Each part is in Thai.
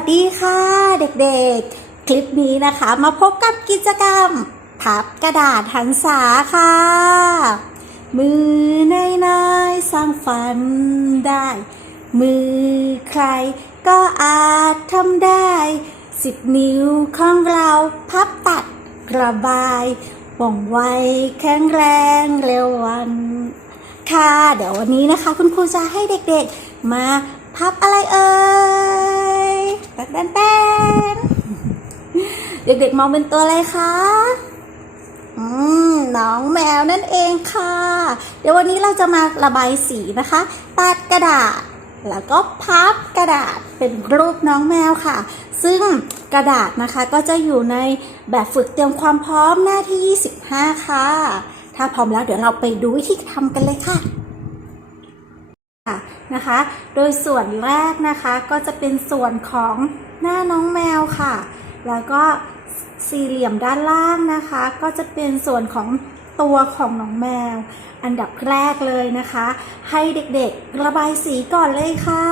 วัสดีค่ะเด็กๆ คลิปนี้นะคะมาพบกับกิจกรรม พับกระดาษหันษาค่ะ มือนนายๆสร้างฝันได้ มือใครก็อาจทำได้สิบนิ้วของเราพับตัดกระบายว่องไวแข็งแรงเร็ววัน ค่ะ เดี๋ยววันนี้นะคะ คุณครูจะให้เด็กๆมาพับอะไรเอ่ย แตนแตนเด็กๆมองเป็นตัวอะไรคะอืมน้องแมวนั่นเองค่ะ เดี๋ยววันนี้เราจะมาระบายสีนะคะตัดกระดาษ แล้วก็พับกระดาษเป็นรูปน้องแมวค่ะ ซึ่งกระดาษนะคะก็จะอยู่ในแบบฝึกเตรียมความพร้อมหน้าที่ 25 ค่ะ ถ้าพร้อมแล้วเดี๋ยวเราไปดูวิธีทำกันเลยค่ะ นะคะ โดยส่วนแรกนะคะก็จะเป็นส่วนของหน้าน้องแมวค่ะ แล้วก็สี่เหลี่ยมด้านล่างนะคะ ก็จะเป็นส่วนของตัวของน้องแมว อันดับแรกเลยนะคะ ให้เด็กๆระบายสีก่อนเลยค่ะ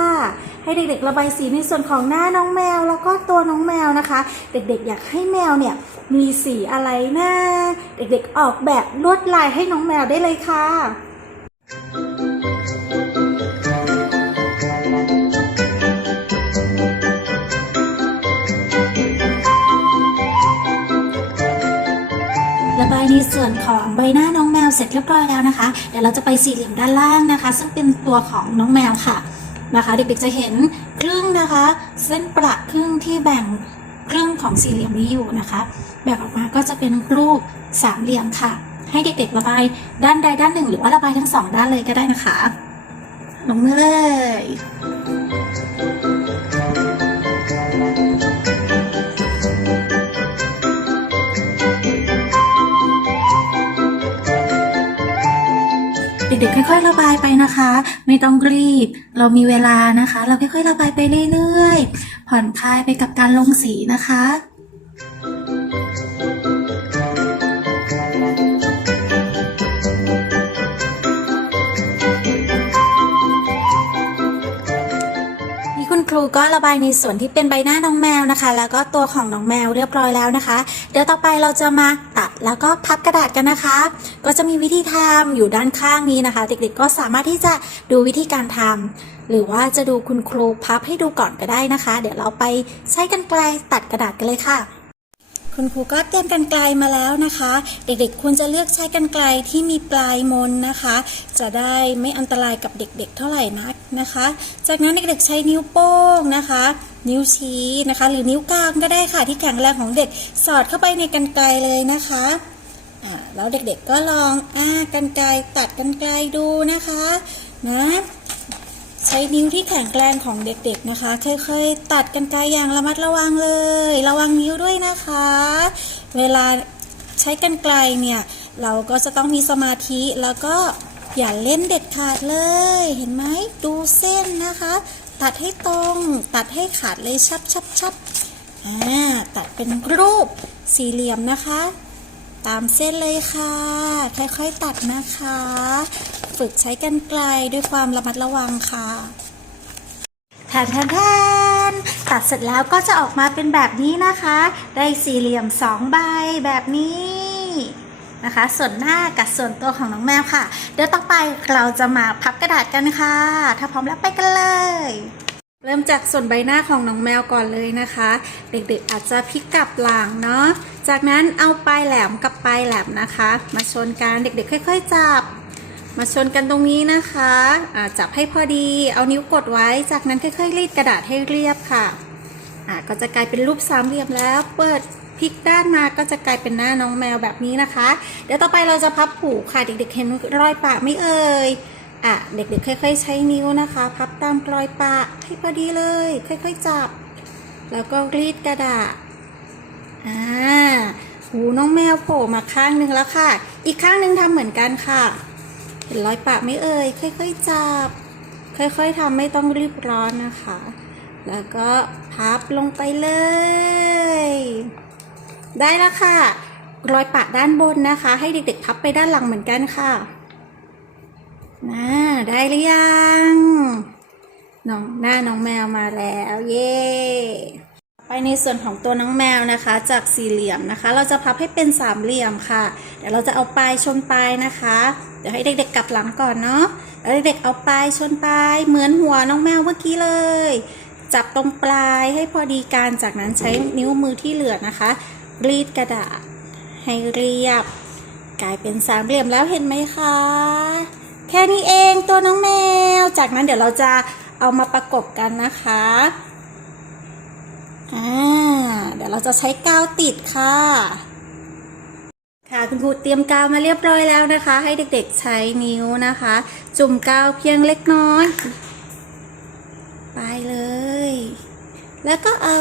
ให้เด็กๆระบายสีในส่วนของหน้าน้องแมว แล้วก็ตัวน้องแมวนะคะ เด็กๆ อยากให้แมวเนี่ยมีสีอะไรนะเด็กๆออกแบบลวดลายให้น้องแมวได้เลยค่ะ ระบายในส่วนของใบหน้าน้องแมวเสร็จเรียบร้อยแล้วนะคะ เดี๋ยวเราจะไปสี่เหลี่ยมด้านล่างนะคะ ซึ่งเป็นตัวของน้องแมวค่ะนะคะ เด็กๆจะเห็นครึ่งนะคะ เส้นประครึ่งที่แบ่งครึ่งของสี่เหลี่ยมนี้อยู่นะคะแบบออกมาก็จะเป็นรูปสามเหลี่ยมค่ะ ให้เด็กๆระบายด้านใดด้านหนึ่ง หรือว่าระบายทั้งสองด้านเลยก็ได้นะคะลงมือเลย ด็กๆค่อย ๆ ระบายไปนะคะ ไม่ต้องรีบ เรามีเวลานะคะ เราค่อยๆระบายไปเรื่อยๆผ่อนคลายไปกับการลงสีนะคะ ก็ระบายในส่วนที่เป็นใบหน้าน้องแมวนะคะ แล้วก็ตัวของน้องแมวเรียบร้อยแล้วนะคะ เดี๋ยวต่อไปเราจะมาตัดแล้วก็พับกระดาษกันนะคะ ก็จะมีวิธีทำอยู่ด้านข้างนี้นะคะ เด็กๆก็สามารถที่จะดูวิธีการทำหรือว่าจะดูคุณครูพับให้ดูก่อนก็ได้นะคะ เดี๋ยวเราไปใช้กันไกลตัดกระดาษกันเลยค่ะ คุณครูก็เตรียมกันไกลมาแล้วนะคะ เด็กๆควรจะเลือกใช้กันไกลที่มีปลายมนนะคะ จะได้ไม่อันตรายกับเด็กๆ เท่าไหร่นักนะคะ จากนั้นเด็กๆใช้นิ้วโป้งนะคะ นิ้วชี้นะคะ หรือนิ้วกลางก็ได้ค่ะที่แข็งแรงของเด็กสอดเข้าไปในกันไกลเลยนะคะแล้วเด็กๆก็ลองอ่ากันไกลตัดกันไกลดูนะคะนะ ใช้นิ้วที่แข็งแรงของเด็กๆนะคะค่อยๆตัดกันไกลอย่างระมัดระวังเลย ระวังนิ้วด้วยนะคะ เวลาใช้กันไกลเนี่ยเราก็จะต้องมีสมาธิแล้วก็อย่าเล่นเด็ดขาดเลย เห็นไหมดูเส้นนะคะ ตัดให้ตรง ตัดให้ขาดเลยชับชับชับอ่าตัดเป็นรูปสี่เหลี่ยมนะคะ ตามเส้นเลยค่ะ ค่อยๆตัดนะคะ ฝึกใช้กันไกลด้วยความระมัดระวังค่ะแทนแทนแทนตัดเสร็จแล้วก็จะออกมาเป็นแบบนี้นะคะ ได้สี่เหลี่ยมสองใบแบบนี้นะคะ ส่วนหน้ากับส่วนตัวของน้องแมวค่ะ เดี๋ยวต่อไปเราจะมาพับกระดาษกันค่ะ ถ้าพร้อมแล้วไปกันเลยเริ่มจากส่วนใบหน้าของน้องแมวก่อนเลยนะคะ เด็กๆอาจจะพลิกกลับหลังเนาะจากนั้นเอาปลายแหลมกับปลายแหลมนะคะ มาชนกันเด็กๆค่อย ๆ จับ มาชนกันตรงนี้นะคะะจับให้พอดี เอานิ้วกดไว้ จากนั้นค่อยๆรีดกระดาษให้เรียบค่ะะก็จะกลายเป็นรูปสามเหลี่ยมแล้ว เปิดพลิกด้านมาก็จะกลายเป็นหน้าน้องแมวแบบนี้นะคะ เดี๋ยวต่อไปเราจะพับผูกค่ะ เด็กๆเห็นรอยปากไม่เอ่ยอะเด็กๆค่อย ๆ ใช้นิ้วนะคะ พับตามรอยปะให้พอดีเลย ค่อยๆจับ แล้วก็รีดกระดาษอ่าหูน้องแมวโผล่มาข้างหนึ่งแล้วค่ะ อีกข้างหนึ่งทำเหมือนกันค่ะ เห็นรอยปะไม่เอ่ยค่อยๆจับ ค่อยๆทำไม่ต้องรีบร้อนนะคะ แล้วก็พับลงไปเลย ได้แล้วค่ะ รอยปะด้านบนนะคะ ให้เด็กๆพับไปด้านหลังเหมือนกันค่ะน่าได้หรือยังน้องหน้าน้องแมวมาแล้ว เย้ไปในส่วนของตัวน้องแมวนะคะ จากสี่เหลี่ยมนะคะ เราจะพับให้เป็นสามเหลี่ยมค่ะเดี๋ยวเราจะเอาปลายชนปลายนะคะ ดี๋ยวให้เด็กๆกลับหลังก่อนเนาะแล้วเด็กๆเอาปลายชนปลายเหมือนหัวน้องแมวเมื่อกี้เลย จับตรงปลายให้พอดีกันจากนั้นใช้นิ้วมือที่เหลือนะคะ รีดกระดาษ ให้เรียบ กลายเป็นสามเหลี่ยมแล้วเห็นไหมคะ แค่นี้เองตัวน้องแมว จากนั้นเดี๋ยวเราจะเอามาประกบกันนะคะอ่าเดี๋ยวเราจะใช้กาวติดค่ะ ค่ะคุณครูเตรียมกาวมาเรียบร้อยแล้วนะคะ ให้เด็กๆใช้นิ้วนะคะ จุ่มกาวเพียงเล็กน้อย ไปเลย แล้วก็เอา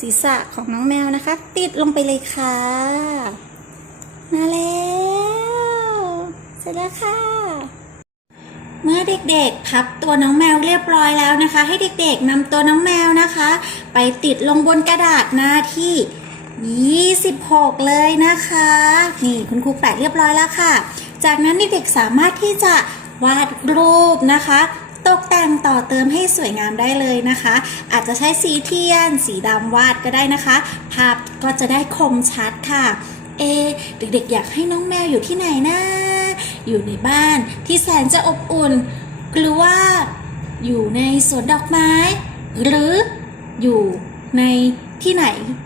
ศีรษะของน้องแมวนะคะ ติดลงไปเลยค่ะ มาแล้ว เสร็จแล้วค่ะ เมื่อเด็กๆพับตัวน้องแมวเรียบร้อยแล้วนะคะ ให้เด็กๆนำตัวน้องแมวนะคะ ไปติดลงบนกระดาษหน้าที่ 26 เลยนะคะ นี่คุณครูแปะเรียบร้อยแล้วค่ะ จากนั้นเด็กๆสามารถที่จะวาดรูปนะคะ ตกแต่งต่อเติมให้สวยงามได้เลยนะคะ อาจจะใช้สีเทียน สีดำวาดก็ได้นะคะ ภาพก็จะได้คมชัดค่ะ เอ เด็กๆ อยากให้น้องแมวอยู่ที่ไหนนะ อยู่ในบ้านที่แสนจะอบอุ่น หรือว่าอยู่ในสวนดอกไม้ หรืออยู่ใน ที่ไหน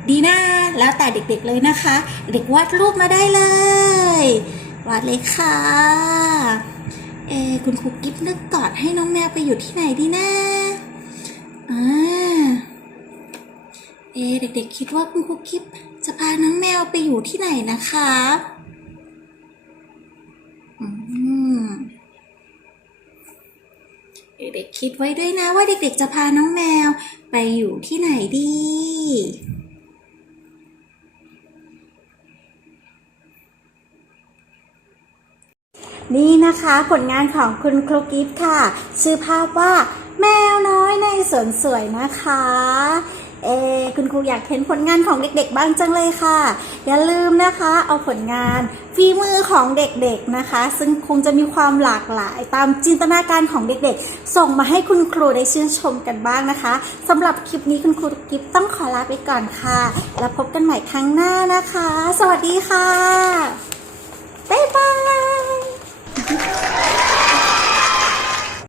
ดีนะแล้วแต่เด็กๆเลยนะคะ เด็กวาดรูปมาได้เลย วาดเลยค่ะ เอคุณครูกิ๊บนึกกอดให้น้องแมวไปอยู่ที่ไหนดีนะอ่าเอเด็กๆคิดว่าคุณครูคิดจะพาน้องแมวไปอยู่ที่ไหนนะคะอืมเด็กๆ คิดไว้ด้วยนะว่าเด็กๆจะพาน้องแมว ไปอยู่ที่ไหนดี นี่นะคะผลงานของคุณครูกิฟต์ค่ะ ชื่อภาพว่า แมวน้อยในสวนสวยนะคะ เอคุณครูอยากเห็นผลงานของเด็กๆ บ้างจังเลยค่ะ อย่าลืมนะคะเอาผลงานฝีมือของเด็กๆนะคะ ซึ่งคงจะมีความหลากหลาย ตามจินตนาการของเด็กๆ ส่งมาให้คุณครูได้ชื่นชมกันบ้างนะคะสำหรับคลิปนี้คุณครูกิฟต้องขอลาไปก่อนค่ะ แล้วพบกันใหม่ครั้งหน้านะคะ สวัสดีค่ะบ๊ายบาย